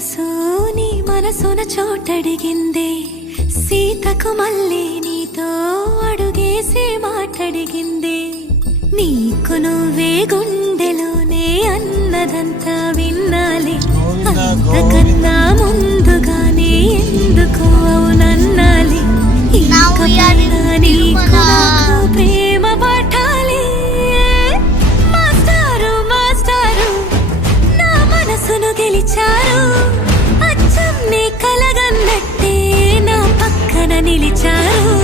మనసు నీ మనసున చోటడిగిందే, సీతకు మళ్ళీ నీతో అడుగేసి మాటడిగిందే. నీకు నువ్వే గుండెలోనే అన్నదంతా విన్నాలే, అంతకన్నా ముందుగానే ఎందుకు అవునన్నాలే. ఇంకపైనా నీకు నాకు ప్రేమ పాఠాలే. మాస్టారు మాస్టారు నా మనసును గెలిచారు, అచ్చం నీ కలగన్నట్టే నా పక్కన నిలిచారు.